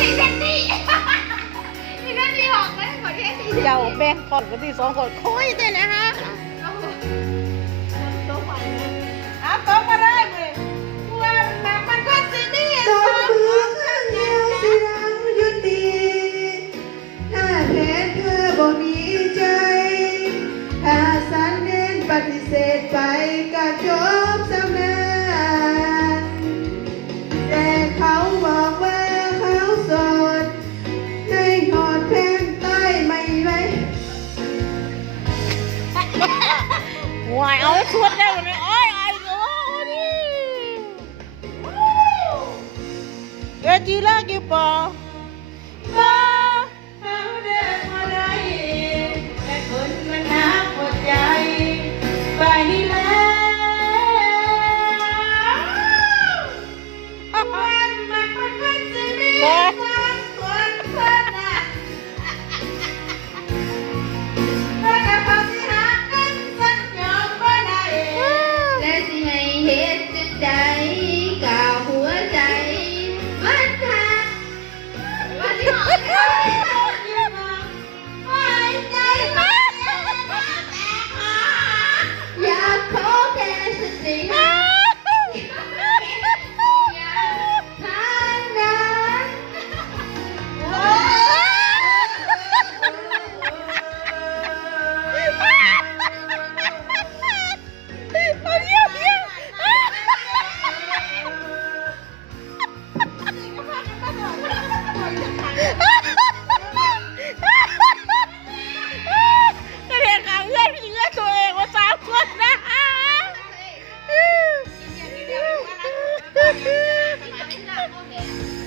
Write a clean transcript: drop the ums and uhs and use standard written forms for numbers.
มีเซนตี้มีเซนตี้หอกไหมขอที่เซนตี้ เจ้าแบ่งผ่อนกันที่2 คนคุยได้นะฮะโต๊ะไปนะโต๊ะมาได้เลยว่าแม่มันก็สิมี ตบมือข้างเดียวสิเรายุติถ้าแทนเธอบ่มีใจถ้าสันเน้นปฏิเสธไปก็จบสำนันแต่เขาบอกว่าเขาโสดในหอดแพงใต้ไม่ไหว หวายเอาชวนได้วันนี้โอ้ยไอ้โอ้นี่เดี๋ยวจีลากี่ปอมาเอาเด็กมาได้แต่คนมันนักหัวใจไปแล้ววันมันสิมี